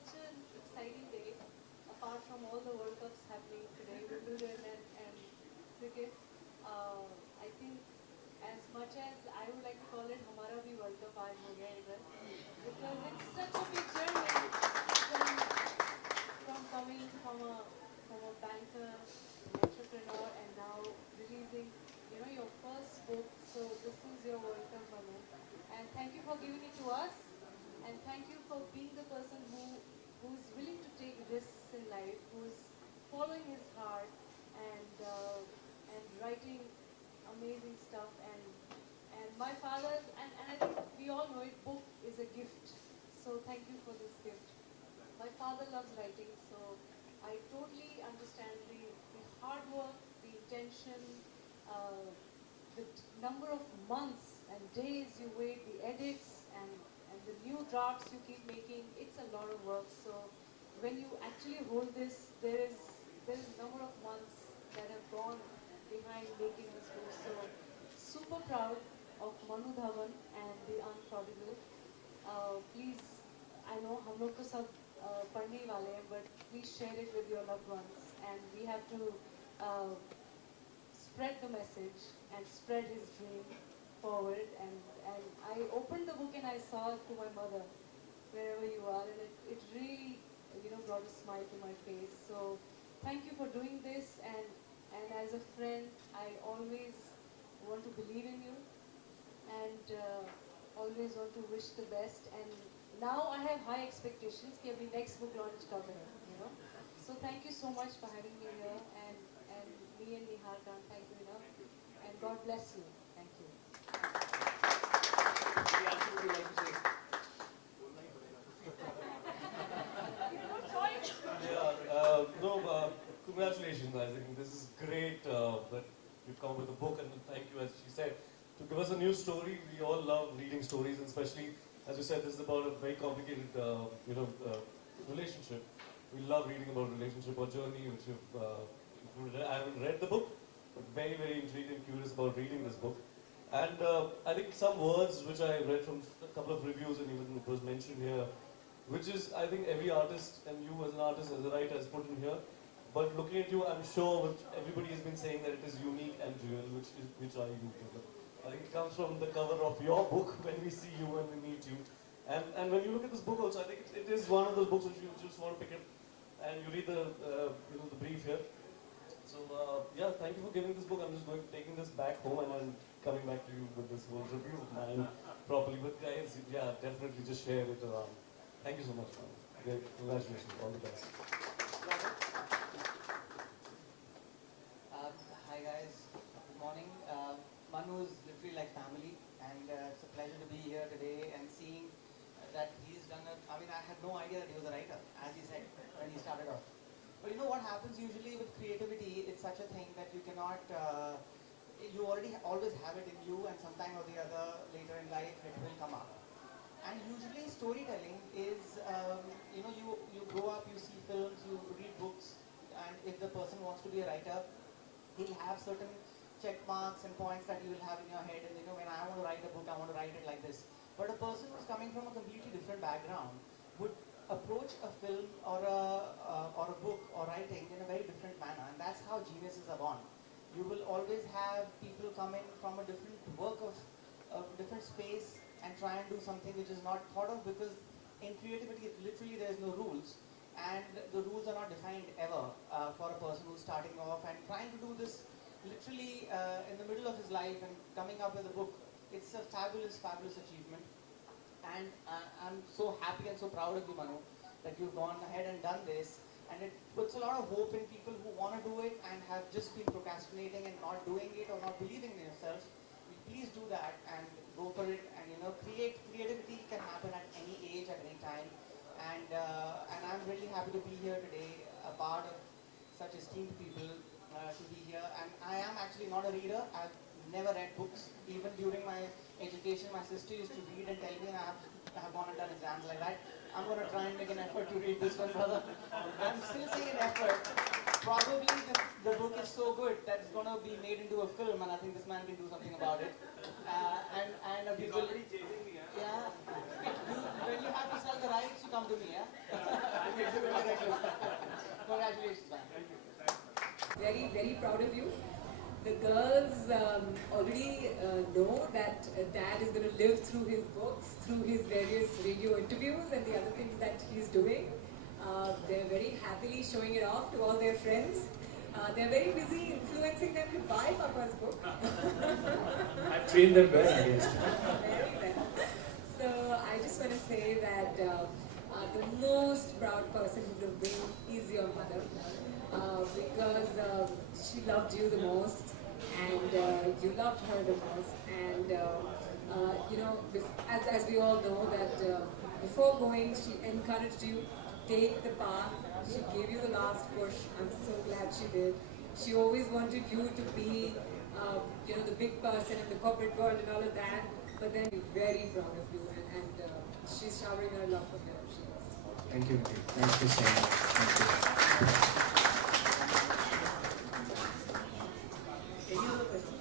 such an exciting day. Apart from all the World Cups happening today, Wimbledon and cricket, I think as much as I would like to call it, हमारा भी World Cup आज हो गया इधर, because it's such a big journey from coming from a banker, an entrepreneur, and now releasing, your first book. So this is your World Cup, Manu, and thank you for giving it to us, and thank you for being the person who's willing to take risks in life, who's following his heart, and writing amazing stuff. And my father, and I think we all know it, book is a gift. So thank you for this gift. My father loves writing, so I totally understand the hard work, the intention, uh, the number of months and days you wait, the edits, and the new drafts you keep making. It's a lot of work. So when you actually hold this, there is a number of months that have gone behind making this book. So super proud of Manu Dhawan and the Unprodigal. Please, I know हम लोग तो सब पढ़ने ही वाले हैं, but please share it with your loved ones, and we have to uh, spread the message and spread his dream forward. And I opened the book and I saw it to my mother, wherever you are, and it really, brought a smile to my face. So thank you for doing this, and as a friend, I always want to believe in you, and always want to wish the best. And now I have high expectations कि अभी next book launch कब है. So thank you so much for having me here, and me and Nihar can't thank you enough. And God bless you. Thank you. Absolutely like to say. No choice. Yeah, no, congratulations. I think this is great that you've come with a book, and thank you, as she said, to give us a new story. We all love reading stories, and especially, as you said, this is about a very complicated, relationship. We love reading about relationship or journey, which you've included. I haven't read the book, but very, very intrigued and curious about reading this book. And I think some words which I read from a couple of reviews, and even it was mentioned here, which is, I think, every artist, and you as an artist, as a writer, has put in here. But looking at you, I'm sure what everybody has been saying that it is unique and real, which are you. I think it comes from the cover of your book when we see you, when we meet you. And when you look at this book also, I think it is one of those books which you just want to pick it and you read the brief here. So yeah, thank you for giving this book. I'm just taking this back home, and I'm coming back to you with this whole review of mine properly. But guys, yeah, definitely just share it around. Thank you so much, man. Great. Congratulations. All the best. Hi guys, good morning. Manu is literally like family, and it's a pleasure to be here today and seeing that he's done it. I mean, I had no idea that he was a writer, as he said when he started off. But you know what happens usually with creativity? It's such a thing that you cannot. You already always have it in you, and sometime or the other later in life it will come up. And usually storytelling is, you grow up, you see films, you read books, and if the person wants to be a writer, he'll have certain check marks and points that you will have in your head, and when I want to write a book, I want to write it like this. But a person who's coming from a completely different background would approach a film or a book or writing in a very different manner, and that's how geniuses are born. You will always have people come in from a different work of different space and try and do something which is not thought of, because in creativity literally there is no rules, and the rules are not defined ever for a person who's starting off and trying to do this literally in the middle of his life and coming up with a book. It's a fabulous, fabulous achievement, and I'm so happy and so proud of you, Manu, that you've gone ahead and done this, and it puts a lot of hope in people who want to do it and have just been procrastinating and not doing it or not believing in yourselves. Please do that and go for it, and creativity can happen at any age, at any time, and I'm really happy to be here today, a part of such esteemed people, to be here. And I am actually not a reader. I've never read books. Even during my education, my sister used to read and tell me, and I have gone and done exams like that. I'm going to try and make an effort to read this one, brother. I'm still saying an effort. Probably the book is so good that it's going to be made into a film, and I think this man can do something about it. And He's people, already chasing me, huh? yeah. When you have to sell the rights, you come to me, yeah. very proud of you. The girls already know that Dad is going to live through his books, through his various radio interviews and the other things that he's doing. They're very happily showing it off to all their friends. They're very busy influencing them to buy Papa's book. I've trained them well, I guess. Very well. So I just want to say that the most proud person in the room is your mother, because she loved you the most, and you loved her the most. And you know, as we all know that before going, she encouraged you to take the path. She gave you the last push. I'm so glad she did. She always wanted you to be, you know, the big person in the corporate world and all of that. But then we're very proud of you, and she's showering her love from here. She is. Thank you, Nidhi. Thank you so much. Thank you. Any other questions?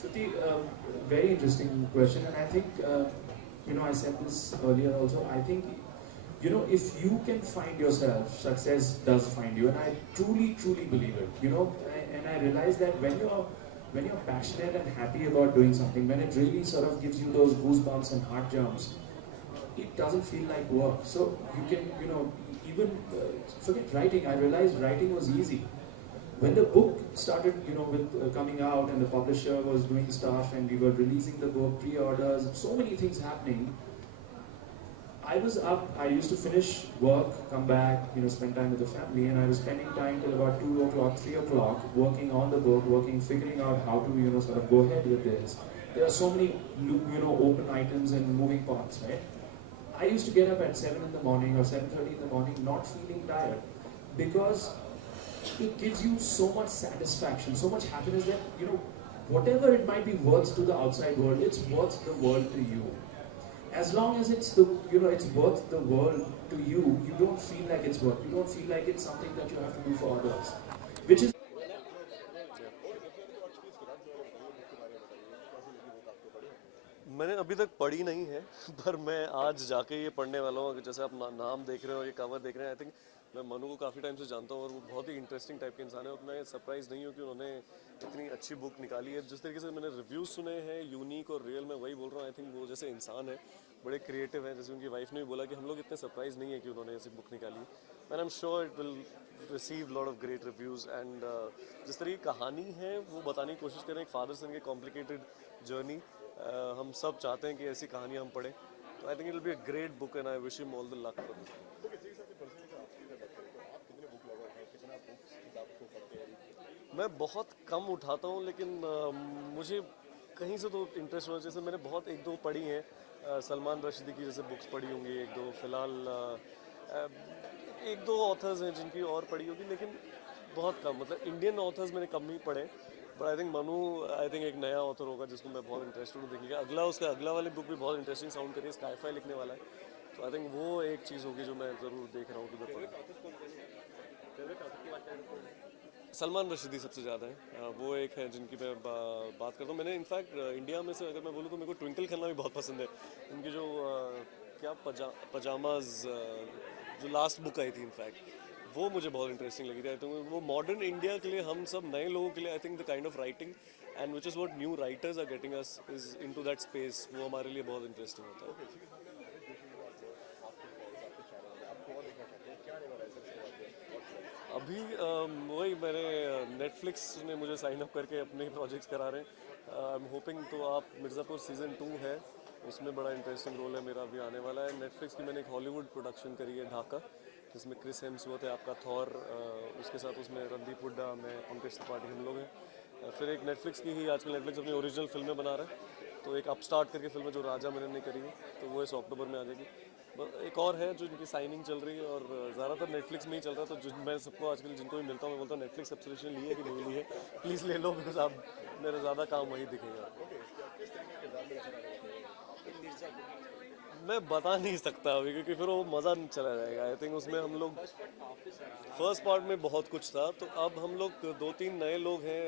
Shruti, very interesting question, and I think, you know, I said this earlier also. I think, you know, if you can find yourself, success does find you, and I truly believe it. You know, and I realize that when you're passionate and happy about doing something, when it really sort of gives you those goosebumps and heart jumps, it doesn't feel like work. So you can, you know, even forget writing. I realized writing was easy. When the book started, you know, with coming out, and the publisher was doing stuff, and we were releasing the book, pre-orders, so many things happening, I was up. I used to finish work, come back, you know, spend time with the family, and I was spending time till about 2 o'clock, 3 o'clock, working on the book, figuring out how to, you know, sort of go ahead with this. There are so many, you know, open items and moving parts, right? I used to get up at 7 in the morning or 7:30 in the morning, not feeling tired, because it gives you so much satisfaction, so much happiness that, you know, whatever it might be worth to the outside world, it's worth the world to you. As long as it's the, you know, it's worth the world to you, you don't feel like it's work. You don't feel like it's something that you have to do for others, which is. मैंने अभी तक पढ़ी नहीं है, पर मैं आज जाके ये पढ़ने वाला हूँ. जैसे आप नाम देख रहे हो, ये कवर देख रहे हैं, आई थिंक मैं मनु को काफ़ी टाइम से जानता हूँ और वो बहुत ही इंटरेस्टिंग टाइप के इंसान है, और मैं सरप्राइज़ नहीं हूँ कि उन्होंने इतनी अच्छी बुक निकाली है. जिस तरीके से मैंने रिव्यूज़ सुने हैं, यूनिक और रियल, मैं वही बोल रहा हूँ. आई थिंक वो जैसे इंसान है, बड़े क्रिएटिव हैं. जैसे उनकी वाइफ ने भी बोला कि हम लोग इतने सरप्राइज नहीं है कि उन्होंने ऐसी बुक निकाली, and I am sure it will receive lot of great reviews. And जिस तरह की कहानी है वो बताने की कोशिश करें, एक फादर सन के कॉम्प्लिकेटेड जर्नी. हम सब चाहते हैं कि ऐसी कहानियाँ हम पढ़ें. तो I think it will be a great book, and I wish him all the luck for it. मैं बहुत कम उठाता हूँ, लेकिन मुझे कहीं से तो इंटरेस्ट हुआ. जैसे मैंने बहुत एक दो पढ़ी हैं, सलमान रशीदी की जैसे बुक्स पढ़ी होंगी एक दो. फ़िलहाल एक दो ऑथर्स हैं जिनकी और पढ़ी होगी, लेकिन बहुत कम. मतलब इंडियन ऑथर्स मैंने कम ही पढ़े. But I think Manu, I think एक नया ऑथर होगा जिसको मैं बहुत इंटरेस्टेड हूँ देखने का. उसका अगला वाली बुक भी बहुत इंटरेस्टिंग साउंड करी है, स्काई-फाई लिखने वाला है. तो आई थिंक वो एक चीज़ होगी जो मैं ज़रूर देख रहा हूँ कि मैं. सलमान रशीदी सबसे ज़्यादा है. वो एक है जिनकी मैं बात करता हूँ. मैंने इनफैक्ट इंडिया में से अगर मैं बोलूँ तो मेरे को ट्विंकल खन्ना भी बहुत पसंद है. उनकी जो क्या पजामाज, जो लास्ट बुक आई थी इनफैक्ट, वो मुझे बहुत इंटरेस्टिंग लगी थी. आई थिंक वो मॉडर्न इंडिया के लिए, हम सब नए लोगों के लिए, I think the kind of writing and which is what new writers are getting us is into that space, वो हमारे लिए बहुत इंटरेस्टिंग होता है. अभी वही मैंने नेटफ्लिक्स ने मुझे साइन अप करके अपने प्रोजेक्ट्स करा रहे हैं. I am hoping. तो आप मिर्ज़ापुर सीज़न 2 है, उसमें बड़ा इंटरेस्टिंग रोल है मेरा, अभी आने वाला है. नेटफ्लिक्स की मैंने एक हॉलीवुड प्रोडक्शन करी है, ढाका, जिसमें क्रिस हेम्सवर्थ है आपका थॉर, उसके साथ उसमें रणदीप हुड्डा, मैं, पंकज त्रिपाठी, हम लोग हैं. फिर एक नेटफ्लिक्स की ही, आजकल नेटफ्लिक्स अपनी ओरिजिनल फिल्में बना रहा है, तो एक अपस्टार्ट करके फिल्म है जो राजा मेनन ने करी है, तो वो इस अक्टूबर में आ जाएगी। एक और है जो इनकी साइनिंग चल रही है और ज़्यादातर नेटफ्लिक्स में ही चल रहा है, तो मैं सबको आजकल जिनको भी मिलता हूँ मैं बोलता हूँ नेटफ्लिक्स सब्सक्रिप्शन ली है कि नहीं ली है, प्लीज़ ले लो, बिकॉज आप मेरा ज़्यादा काम वही दिखेगा। मैं बता नहीं सकता अभी क्योंकि फिर वो मज़ा चला जाएगा। आई थिंक उसमें हम लोग फर्स्ट पार्ट में बहुत कुछ था, तो अब हम लोग 2-3 नए लोग हैं।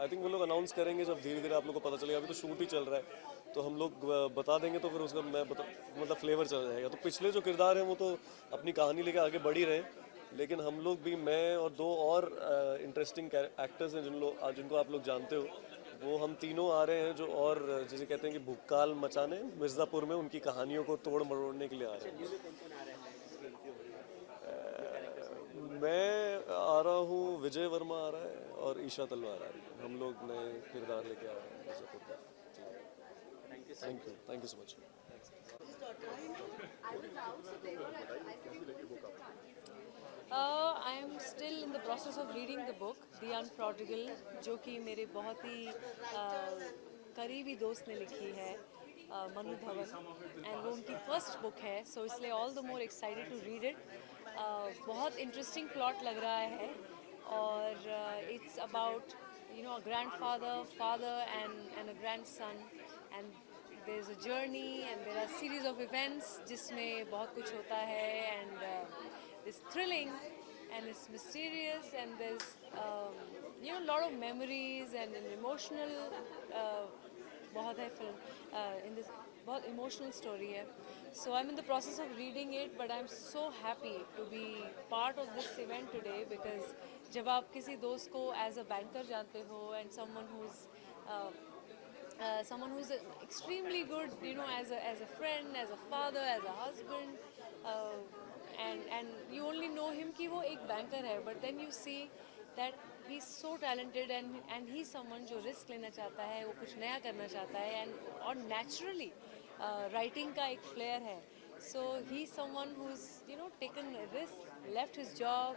आई थिंक वो लोग अनाउंस करेंगे जब धीरे धीरे आप लोग को पता चलेगा। अभी तो शूट ही चल रहा है, तो हम लोग बता देंगे तो फिर उसका मतलब फ्लेवर चल जाएगा। तो पिछले जो किरदार हैं वो तो अपनी कहानी लेकर आगे बढ़ ही रहे हैं, लेकिन हम लोग भी, मैं और 2 और इंटरेस्टिंग एक्टर्स हैं जिनको आप लोग जानते हो, वो हम तीनों आ रहे हैं जो, और जिसे कहते हैं कि भूकाल मचाने मिर्ज़ापुर में उनकी कहानियों को तोड़ मरोड़ने के लिए आ रहे हैं। मैं आ रहा हूँ, विजय वर्मा आ रहा है और ईशा तलवार आ रही है। हम लोग नए किरदार लेके आ रहे हैं मिर्ज़ापुर का। Thank you so much. I am still in the process of reading the book the unprodigal, जो कि मेरे बहुत ही करीबी दोस्त ने लिखी है, मनु धवन, एंड वो उनकी फर्स्ट बुक है, सो इसलिए all the more excited to read it. बहुत इंटरेस्टिंग प्लॉट लग रहा है और it's about a grandfather, father and a grandson, and there's a journey and there are series of events जिसमें बहुत कुछ होता है, and it's thrilling and it's mysterious and there's a lot of memories and an emotional बहुत है film in this, बहुत emotional story है. So I'm in the process of reading it, but I'm so happy to be part of this event today because जब आप किसी दोस्त को as a banker जानते हो and someone who's extremely good, as a friend, as a father, as a husband, and you only know him कि वो एक banker है, but then you see that he's so talented and he's someone जो risk लेना चाहता है, वो कुछ नया करना चाहता है, and और naturally writing का एक flair है. So he's someone who's taken a risk, left his job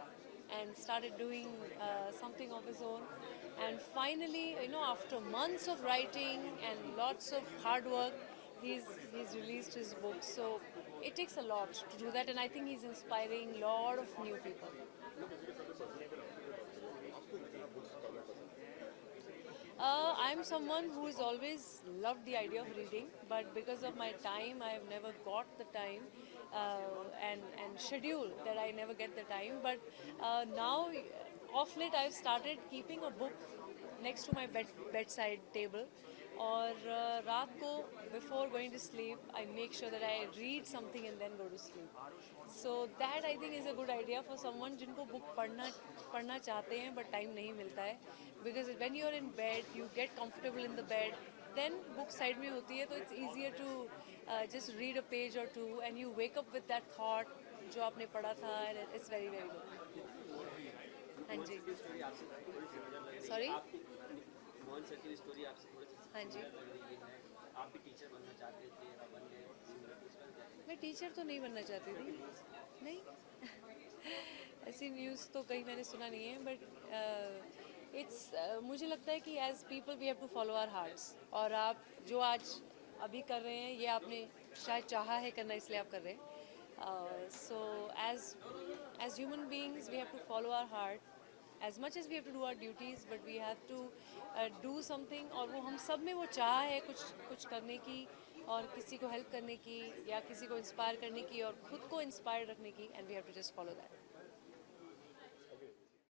and started doing something of his own, and finally after months of writing and lots of hard work he's released his book. So it takes a lot to do that, and I think he's inspiring a lot of new people. I'm someone who's always loved the idea of reading, but because of my time, I have never got the time and schedule that I never get the time. But now, off late, I've started keeping a book next to my bedside table. और रात को before going to sleep, I make sure that I read something and then go to sleep. So that I think is a good idea for someone जिनको book पढ़ना चाहते हैं but time नहीं मिलता है. Because when you're in bed, you get comfortable in the bed. Then book side में होती है, तो it's easier to just read a page or two, and you wake up with that thought जो आपने पढ़ा था, and it's very very good. हाँ जी. Sorry. हाँ जी. आप भी टीचर बनना चाहते थे या बन गए? मैं टीचर तो नहीं बनना चाहती थी, नहीं. ऐसी न्यूज़ तो कहीं मैंने सुना नहीं है, बट मुझे लगता है कि as people we have to follow our hearts. और आप जो आज अभी कर रहे हैं, ये आपने शायद चाहा है करना, इसलिए आप कर रहे हैं. So as human beings we have to follow our heart. As much as we have to do our duties, but we have to do something. और वो हम सब में वो चाह है कुछ करने की, और किसी को हेल्प करने की, या किसी को इंस्पायर करने की, और खुद को इंस्पायर रखने की, and we have to just follow that.